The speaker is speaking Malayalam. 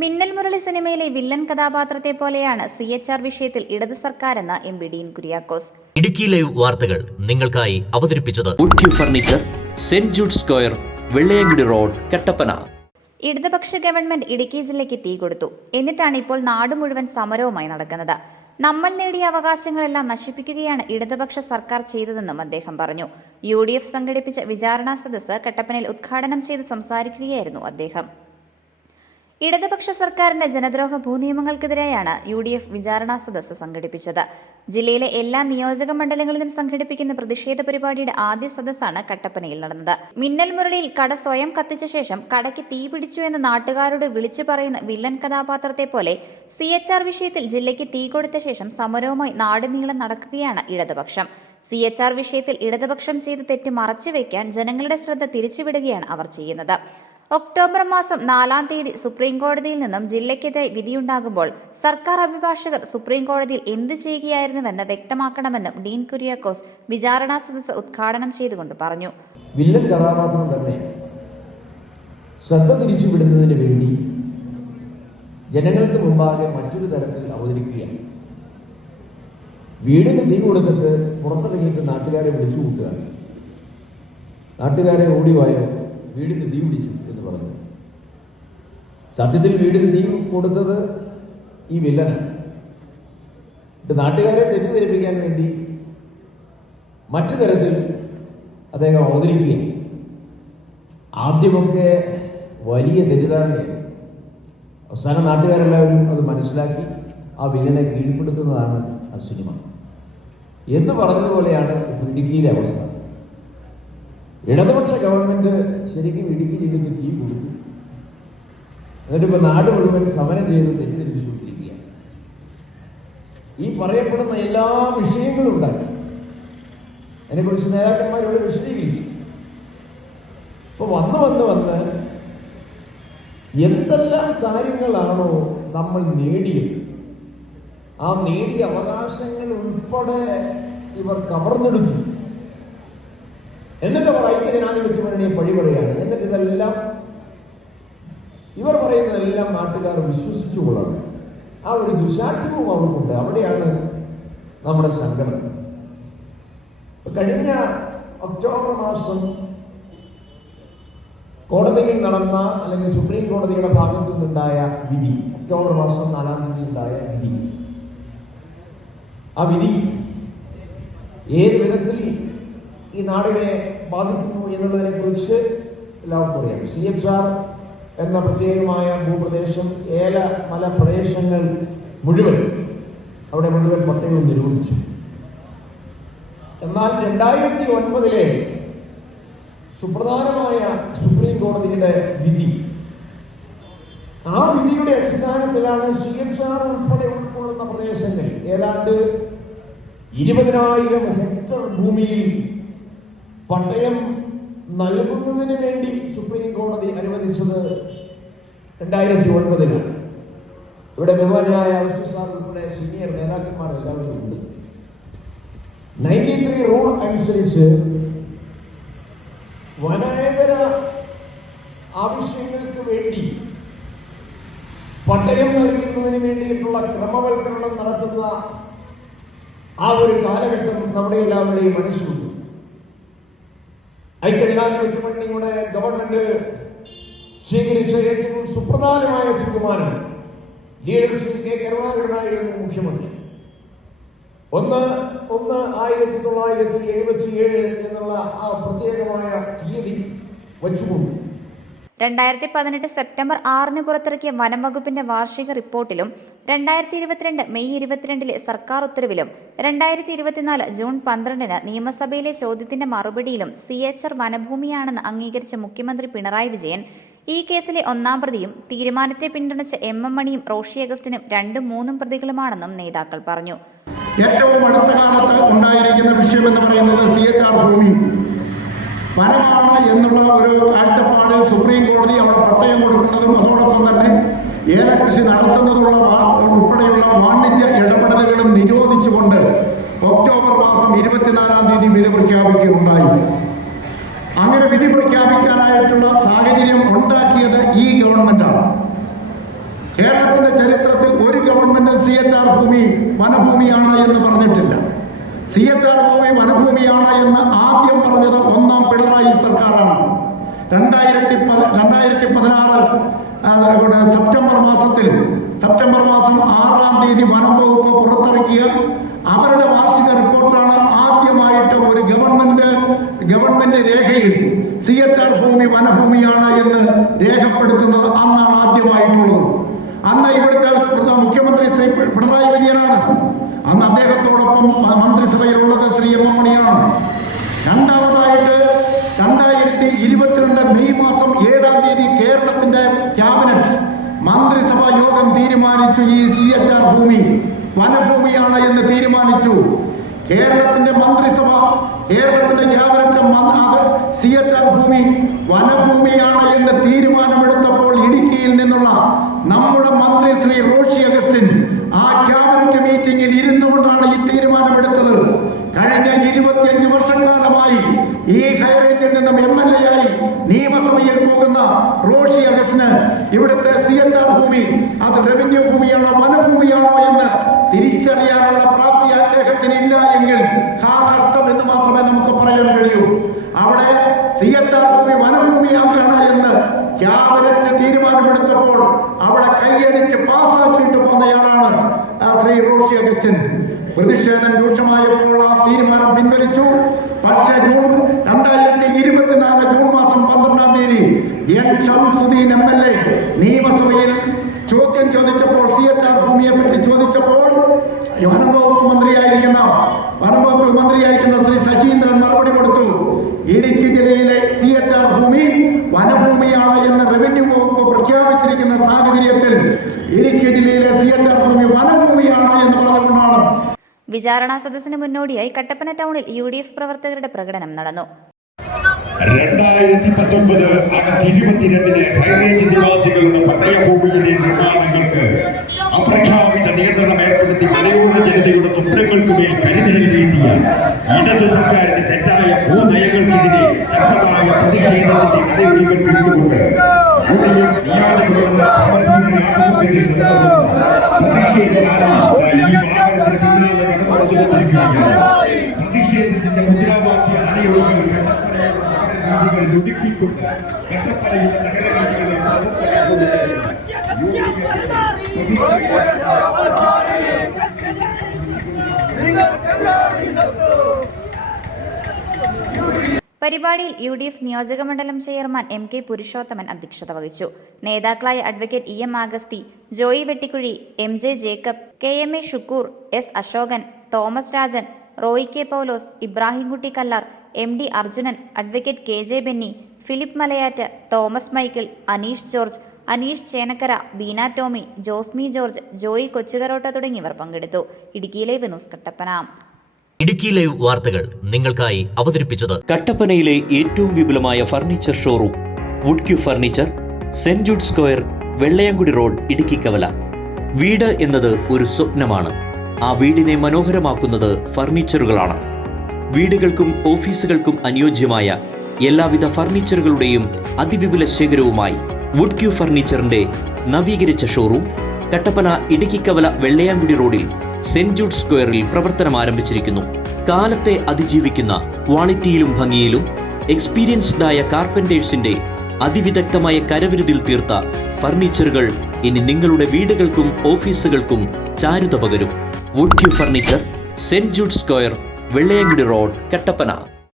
മിന്നൽ മുരളി സിനിമയിലെ വില്ലൻ കഥാപാത്രത്തെ പോലെയാണ് CHR വിഷയത്തിൽ ഇടത് സർക്കാരെന്ന് MP ഡീൻ കുര്യാക്കോസ്. ഇടുക്കി ലൈവ് വാർത്തകൾ നിങ്ങൾക്കായി അവതരിപ്പിച്ചത് furniture, Saint Jude Square, Vellayamkudi road, Kattappana. ഇടതുപക്ഷ ഗവൺമെന്റ് ഇടുക്കി ജില്ലയ്ക്ക് തീ കൊടുത്തു. എന്നിട്ടാണ് ഇപ്പോൾ നാട് മുഴുവൻ സമരവുമായി നടക്കുന്നത്. നമ്മൾ നേടിയ അവകാശങ്ങളെല്ലാം നശിപ്പിക്കുകയാണ് ഇടതുപക്ഷ സർക്കാർ ചെയ്തതെന്നും അദ്ദേഹം പറഞ്ഞു. UDF സംഘടിപ്പിച്ച വിചാരണാ സദസ്സ് കട്ടപ്പനയിൽ ഉദ്ഘാടനം ചെയ്ത് സംസാരിക്കുകയായിരുന്നു അദ്ദേഹം. ഇടതുപക്ഷ സർക്കാരിന്റെ ജനദ്രോഹ ഭൂനിയമങ്ങൾക്കെതിരെയാണ് UDF വിചാരണാ സദസ്സ് സംഘടിപ്പിച്ചത്. ജില്ലയിലെ എല്ലാ നിയോജക മണ്ഡലങ്ങളിലും സംഘടിപ്പിക്കുന്ന പ്രതിഷേധ പരിപാടിയുടെ ആദ്യ സദസ്സാണ് കട്ടപ്പനയിൽ നടന്നത്. മിന്നൽ മുരളിയിൽ കട സ്വയം കത്തിച്ച ശേഷം കടയ്ക്ക് തീ പിടിച്ചു എന്ന് നാട്ടുകാരോട് വിളിച്ചു പറയുന്ന വില്ലൻ കഥാപാത്രത്തെ പോലെ CHR വിഷയത്തിൽ ജില്ലയ്ക്ക് തീ കൊടുത്ത ശേഷം സമരവുമായി നാടുനീളം നടക്കുകയാണ് ഇടതുപക്ഷം. CHR വിഷയത്തിൽ ഇടതുപക്ഷം ചെയ്ത തെറ്റ് മറച്ചുവെക്കാൻ ജനങ്ങളുടെ ശ്രദ്ധ തിരിച്ചുവിടുകയാണ് അവർ ചെയ്യുന്നത്. ഒക്ടോബർ മാസം 4-ാം തീയതി സുപ്രീം കോടതിയിൽ നിന്നും ജില്ലയ്ക്കെതിരെ വിധിയുണ്ടാകുമ്പോൾ സർക്കാർ അഭിഭാഷകർ സുപ്രീം കോടതിയിൽ എന്ത് ചെയ്യുകയായിരുന്നുവെന്ന് വ്യക്തമാക്കണമെന്നും ഡീൻ കുര്യാക്കോസ് വിചാരണാ സദസ്സ് ഉദ്ഘാടനം ചെയ്തുകൊണ്ട് പറഞ്ഞു. വില്ലൻ കഥാപാത്രം തന്നെ ശ്രദ്ധ തിരിച്ചുവിടുന്നതിന് വേണ്ടി ജനങ്ങൾക്ക് മുമ്പാകെ മറ്റൊരു തരത്തിൽ അവതരിക്കുകയാണ്. വീടിന് തീ കൊടുത്തിട്ട് പുറത്തിറങ്ങിയിട്ട് നാട്ടുകാരെ വിളിച്ചു കൂട്ടുകയാണ്. നാട്ടുകാരെ ഓടിവായോ, വീടിന് തീ പിടിച്ചു എന്ന് പറഞ്ഞു. സത്യത്തിൽ വീടിന് തീ കൊടുത്തത് ഈ വില്ലനാണ്. നാട്ടുകാരെ തെറ്റിദ്ധരിപ്പിക്കാൻ വേണ്ടി മറ്റു തരത്തിൽ അദ്ദേഹം അവതരിക്കുകയാണ്. ആദ്യമൊക്കെ വലിയ തെറ്റിദ്ധാരണയാണ്. അവസാനം നാട്ടുകാരെല്ലാവരും അത് മനസ്സിലാക്കി ആ വില്ലനെ കീഴ്പ്പെടുത്തുന്നതാണ് ആ സിനിമ എന്ന് പറഞ്ഞതുപോലെയാണ് ഇടുക്കിയിലെ അവസ്ഥ. ഇടതുപക്ഷ ഗവൺമെന്റ് ശരിക്കും ഇടുക്കി ജില്ലയ്ക്ക് തീ കൊടുത്തു. എന്നിട്ടിപ്പോൾ നാട് മുഴുവൻ സമരം ചെയ്ത് തെറ്റിദ്ധരിപ്പിച്ചുകൊണ്ടിരിക്കുകയാണ്. ഈ പറയപ്പെടുന്ന എല്ലാ വിഷയങ്ങളും ഉണ്ടാക്കി അതിനെക്കുറിച്ച് നേതാക്കന്മാരോട് വിശദീകരിച്ചു. ഇപ്പൊ വന്ന് എന്തെല്ലാം കാര്യങ്ങളാണോ നമ്മൾ നേടിയത്, ആ നേടിയ അവകാശങ്ങൾ ഉൾപ്പെടെ ഇവർ കവർന്നെടുത്തു. എന്നിട്ട് അവർ ഐക്യജനാധിപത്യ മുന്നണിയെ പഴി പറയാണ്. എന്നിട്ട് ഇതെല്ലാം ഇവർ പറയുന്നതെല്ലാം നാട്ടുകാർ വിശ്വസിച്ചു കൊള്ളണം. ആ ഒരു ദുശാഠ്യവും അവർക്കുണ്ട്. അവിടെയാണ് നമ്മുടെ സങ്കടം. കഴിഞ്ഞ ഒക്ടോബർ മാസം കോടതിയിൽ നടന്ന, അല്ലെങ്കിൽ സുപ്രീം കോടതിയുടെ ഭാഗത്തു നിന്നുണ്ടായ വിധി, ഒക്ടോബർ മാസം 4-ാം തീയതി ഉണ്ടായ വിധി, ആ വിധി ഏത് വിധത്തിൽ ഈ നാടിനെ ബാധിക്കുന്നു എന്നുള്ളതിനെ കുറിച്ച് എല്ലാവർക്കും അറിയാം. CHR എന്ന പ്രത്യേകമായ ഭൂപ്രദേശം, ഏല മല പ്രദേശങ്ങൾ മുഴുവൻ പട്ടയം നിരോധിച്ചു. എന്നാൽ 2009 സുപ്രധാനമായ സുപ്രീം കോടതിയുടെ വിധി, ആ വിധിയുടെ അടിസ്ഥാനത്തിലാണ് CHR ഉൾപ്പെടെ ഉൾക്കൊള്ളുന്ന പ്രദേശങ്ങൾ ഏതാണ്ട് 20,000 ഹെക്ടർ ഭൂമിയിൽ പട്ടയം നൽകുന്നതിന് വേണ്ടി സുപ്രീം കോടതി അനുവദിച്ചത് 2009. ഇവിടെ ബഹുമാനായ ഉൾപ്പെടെ സീനിയർ നേതാക്കന്മാർ എല്ലാവരും ഉണ്ട്. 93 റൂൾ അനുസരിച്ച് വനേതര ആവശ്യങ്ങൾക്ക് വേണ്ടി പട്ടയം നൽകുന്നതിന് വേണ്ടിയിട്ടുള്ള ക്രമവൽക്കരണം നടത്തുന്ന ആ ഒരു കാലഘട്ടം നമ്മുടെ എല്ലാവരുടെയും മനസ്സിലുണ്ട്. ഐക്യജനാധിപത്യ മുന്നണിയുടെ ഗവൺമെന്റ് സ്വീകരിച്ച ഏറ്റവും സുപ്രധാനമായ തീരുമാനം ലീഡർ ശ്രീ K. കരുണാകരനായിരുന്നു മുഖ്യമന്ത്രി. 1/1/1977 എന്നുള്ള ആ പ്രത്യേകമായ തീയതി വച്ചുകൊണ്ട് 2018 സെപ്റ്റംബർ 6-ന് പുറത്തിറക്കിയ വനം വകുപ്പിന്റെ വാർഷിക റിപ്പോർട്ടിലും 2022 മെയ് 22-ലെ സർക്കാർ ഉത്തരവിലും 2024 ജൂൺ 12-ന് നിയമസഭയിലെ ചോദ്യത്തിന്റെ മറുപടിയിലും CHR വനഭൂമിയാണെന്ന് അംഗീകരിച്ച മുഖ്യമന്ത്രി പിണറായി വിജയൻ ഈ കേസിലെ 1-ാം പ്രതിയും തീരുമാനത്തെ പിന്തുണച്ച MM മണിയും റോഷി അഗസ്റ്റിനും 2ഉം 3ഉം പ്രതികളുമാണെന്നും നേതാക്കൾ പറഞ്ഞു. ഏറ്റവും അടുത്ത കാലത്ത് ഉണ്ടായിരിക്കുന്ന വിഷയം എന്ന് പറയുന്നത് CHR ഭൂമി വനമാണ് എന്നുള്ള ഒരു കാഴ്ചപ്പാടിൽ സുപ്രീം കോടതി അവിടെ പട്ടയം കൊടുക്കുന്നതും അതോടൊപ്പം തന്നെ ഏലകൃഷി നടത്തുന്നതുള്ള ഉൾപ്പെടെയുള്ള വാണിജ്യ ഇടപെടലുകളും നിരോധിച്ചുകൊണ്ട് ഒക്ടോബർ മാസം 24-ാം തീയതി വിധി പ്രഖ്യാപിക്കുകയുണ്ടായി. അങ്ങനെ വിധി പ്രഖ്യാപിക്കാനായിട്ടുള്ള സാഹചര്യം ഉണ്ടാക്കിയത് ഈ ഗവൺമെന്റാണ്. കേരളത്തിന്റെ ചരിത്രത്തിൽ ഒരു ഗവൺമെന്റും CHR ഭൂമി വനഭൂമിയാണ് എന്ന് പറഞ്ഞിട്ടില്ല. CHR ഭൂമി വനഭൂമിയാണ് എന്ന് ആദ്യം പറഞ്ഞത് ഒന്നാം പിണറായി സർക്കാരാണ്. 2016 സെപ്റ്റംബർ മാസം 6-ാം തീയതി വനം വകുപ്പ് പുറത്തിറക്കിയ അവരുടെ വാർഷിക റിപ്പോർട്ടിലാണ് ആദ്യമായിട്ട് ഒരു ഗവൺമെന്റ് രേഖയിൽ CHR ഭൂമി വനഭൂമിയാണ് എന്ന് രേഖപ്പെടുത്തുന്നത്. അന്നാണ് ആദ്യമായിട്ടുള്ളത്. അന്ന് ഇവിടുത്തെ മുഖ്യമന്ത്രി ശ്രീ പിണറായി വിജയനാണ്. അന്ന് അദ്ദേഹത്തോടൊപ്പം മന്ത്രിസഭയിലുള്ളത് ശ്രീ എം മണിയാണ്. രണ്ടാമതായിട്ട് 2022 മെയ് മാസം 7-ാം തീയതി കേരളത്തിന്റെ ക്യാബിനറ്റ് മന്ത്രിസഭാ യോഗം തീരുമാനിച്ചു ഈ CHR ഭൂമി വനഭൂമിയാണ് എന്ന് തീരുമാനിച്ചു. കേരളത്തിന്റെ മന്ത്രിസഭ, കേരളത്തിന്റെ ക്യാബിനറ്റ് CHR ഭൂമി വനഭൂമിയാണ് എന്ന് തീരുമാനമെടുത്തപ്പോൾ ഇടുക്കിയിൽ നിന്നുള്ള നമ്മുടെ മന്ത്രി ശ്രീ റോഷി അഗസ്റ്റിൻ ആ ക്യാബിനറ്റ് മീറ്റിംഗിൽ ഇരുന്നുകൊണ്ടാണ് ഈ തീരുമാനമെടുത്തത്. കഴിഞ്ഞ 25 വർഷക്കാലമായി ഈ ഹൈറേഞ്ചിൽ നിന്നും MLA ആയി നിയമസഭയിൽ പോകുന്ന റോഷി അഗസ്റ്റിന് ഇവിടുത്തെ CHR ഭൂമി അത് റവന്യൂ ഭൂമിയാണോ വനഭൂമിയാണോ എന്ന് തിരിച്ചറിയാനുള്ള പ്രാപ്തി അദ്ദേഹത്തിന് ഇല്ല എങ്കിൽ കഷ്ടം എന്ന് മാത്രമേ നമുക്ക് പറയാൻ കഴിയൂ. അവിടെ CHR ഭൂമി വനഭൂമിയാക്കണം എന്ന് ക്യാബിനറ്റ് തീരുമാനമെടുത്തപ്പോൾ അവിടെ കൈയടിച്ച് പാസ്സാക്കിയിട്ട് പോകുന്നയാളാണ് ശ്രീ റോഷി അഗസ്റ്റിൻ. പ്രതിഷേധം രൂക്ഷമായപ്പോൾ ആ തീരുമാനം പിൻവലിച്ചു. പക്ഷേ 2024 ജൂൺ മാസം 12-ാം തീയതി N. ഷംസുദ്ദീൻ MLA നിയമസഭയിൽ ചോദ്യം ചോദിച്ചപ്പോൾ CHR ഭൂമിയെ പറ്റി ചോദിച്ചപ്പോൾ വനംവകുപ്പ് മന്ത്രിയായിരിക്കുന്ന ശ്രീ ശശീന്ദ്രൻ മറുപടി കൊടുത്തു. ഇടുക്കി ജില്ലയിലെ CHR ഭൂമി വനഭൂമിയാണ് എന്ന് റവന്യൂ വകുപ്പ് പ്രഖ്യാപിച്ചിരിക്കുന്ന സാഹചര്യത്തിൽ ഇടുക്കി ജില്ലയിലെ CHR ഭൂമി വനഭൂമിയാണ് എന്ന് പറഞ്ഞുകൊണ്ടാണ്. വിചാരണാ സദസ്സിന് മുന്നോടിയായി കട്ടപ്പന ടൗണിൽ UDF പ്രവർത്തകരുടെ പ്രകടനം നടന്നു. 2019 ആഗസ്റ്റ് 22-ന് ഹൈറേഞ്ച് നിവാസികളുടെ പട്ടയഭൂമിയിലെ നിർമ്മാണങ്ങൾക്ക് അപ്രഖ്യാപിത നിയന്ത്രണം ഏർപ്പെടുത്തി മലയോര ജനതയുടെ സ്വപ്നങ്ങൾക്ക് മേൽ കരുതലിൽ നീട്ടിയ ഇടതു സർക്കാരിന്റെ തെറ്റായ ഭൂനയങ്ങൾക്കെതിരെ ശക്തമായ പ്രതിഷേധത്തിന്റെ നടപടികൾ പിന്തുകൊണ്ട് പ്രതിഷേധത്തിന്റെ മുദ്രാവാക്യ അണിയൊഴുകൾ ഒടുക്കിക്കൊണ്ട് കട്ടപ്പനയുടെ നഗരവാസികളെ പരിപാടിയിൽ UDF നിയോജകമണ്ഡലം ചെയർമാൻ MK പുരുഷോത്തമൻ അധ്യക്ഷത വഹിച്ചു. നേതാക്കളായ advocate EM Augusthy, Joy Vettikuzhy, MJ Jacob, KMA Shukkoor, S Ashokan, Thomas Rajan, Roy K Paulose, Ibrahimkutty Kallar, MD Arjunan, advocate KJ Benny, Philip Malayattu, Thomas Michael, Aneesh George, Aneesh Chenakkara, Beena Tomy, Josmi George, Joy Kochukarotta തുടങ്ങിയവർ പങ്കെടുത്തു. Idukki live news Kattappana. Idukki live വാർത്തകൾ നിങ്ങൾക്കായി അവതരിപ്പിച്ചത് കട്ടപ്പനയിലെ ഏറ്റവും വിപുലമായ furniture showroom wood Q furniture, Saint Jude Square, Vellayamkudi road, Idukki Kavala. വീട് എന്നത് ഒരു സ്വപ്നമാണ്. ആ വീടിനെ മനോഹരമാക്കുന്നത് ഫർണിച്ചറുകളാണ്. വീടുകൾക്കും ഓഫീസുകൾക്കും അനുയോജ്യമായ എല്ലാവിധ ഫർണിച്ചറുകളുടെയും അതിവിപുല ശേഖരവുമായി വുഡ് ക്യൂ ഫർണിച്ചറിന്റെ നവീകരിച്ച ഷോറൂം കട്ടപ്പന ഇടുക്കിക്കവല വെള്ളയാങ്കുടി റോഡിൽ സെന്റ് ജൂഡ് സ്ക്വയറിൽ പ്രവർത്തനം ആരംഭിച്ചിരിക്കുന്നു. കാലത്തെ അതിജീവിക്കുന്ന ക്വാളിറ്റിയിലും ഭംഗിയിലും എക്സ്പീരിയൻസ്ഡായ കാർപ്പന്റേഴ്സിന്റെ അതിവിദഗ്ധമായ കരവിരുതിൽ തീർത്ത ഫർണിച്ചറുകൾ ഇനി നിങ്ങളുടെ വീടുകൾക്കും ഓഫീസുകൾക്കും ചാരുത പകരും. Wood Q furniture, Saint Jude Square, Vellayamkudi road, Kattappana.